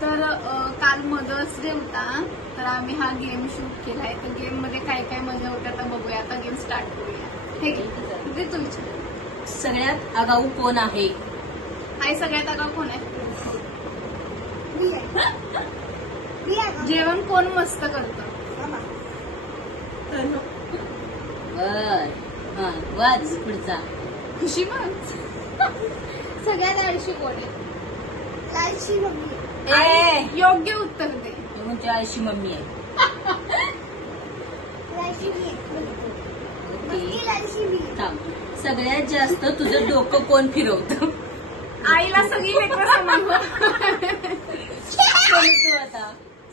तर काल mother's day होता, तर आम्ही हा गेम शूट केलाय. तर गेम मध्ये काय काय मजा होते आता बघूया. आता गेम स्टार्ट करूया. हे घे तू विचार. सगळ्यात आगाऊ कोण आहे? आई सगळ्यात आगाऊ कोण आहे? जेवण कोण मस्त करतं? वाच पुढचा. खुशी मग. सगळ्यात आळशी कोण आहे? लालची मम्मी. योग्य उत्तर दे. म्हणजे आळशी मम्मी आहे. लालची मी ओके. लालची मी. थांब. सगळ्यात जास्त तुझं डोकं कोण फिरवतं? आईला सगळी लेकरं समान. तू आता.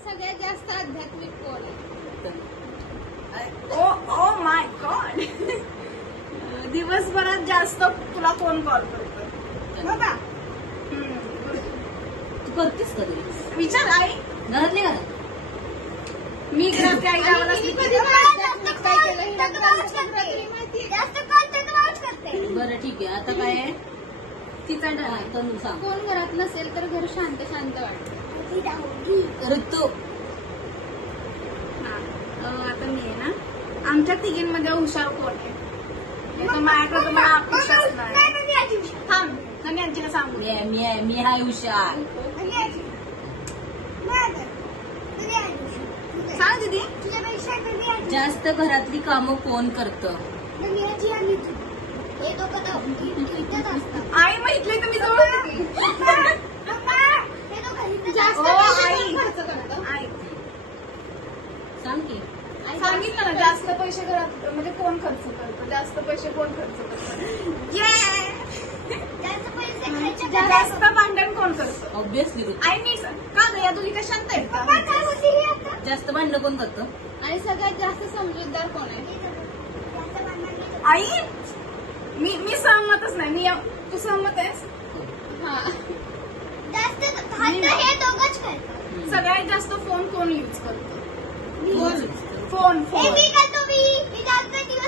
सगळ्यात जास्त आध्यात्मिक कोण आहे? Oh my God. दिवसभरात जास्त तुला कोण कॉल करतो? बाबा तू करतेस कधी? विचार आई. घरातले घरात मी करते. आई गावाला असली कधी बरं ठीक आहे. आता काय आहे? तिचा तनु सांग. कोण घरात नसेल तर घर शांत शांत वाटतं? ऋतू. आता मी आहे ना. आमच्या तिघींमध्ये हुशार कोण आहे? माझ्याकडे मला विश्वास नाही. थांब आणि आजीला सांगू. मी हाय हुशार. सांग दीदी. जास्त घरातली कामं कोण करतं? आई मग इथले तुम्ही जवळ सांग की. सांगितलं ना जास्त पैसे घरात म्हणजे कोण खर्च करतो? जास्त पैसे कोण खर्च करतो? जास्त भांडण कोण करतं? ऑब्विसली ऋतू. आई नीट का ग या दोघी का शांत आहेत का? जास्त भांडणं कोण करतं? आणि सगळ्यात जास्त समजूतदार कोण आहे? आई मी सहमतच नाही. नियम तू सहमत आहेस? हा. सगळ्यात जास्त फोन कोण यूज करतो? फोन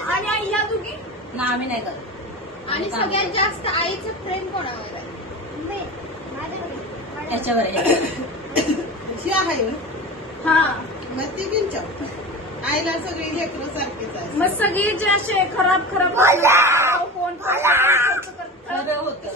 आणि आई या दोघी. ना आम्ही नाही करत. आणि सगळ्यात जास्त आईचं प्रेम कोणावर आहे? त्याच्यावर आहे. हा मग ती किंच आईला सगळी लेकरं सारखीच आहे. मग सगळे जे असे खराब खराब फोन खरं होतं.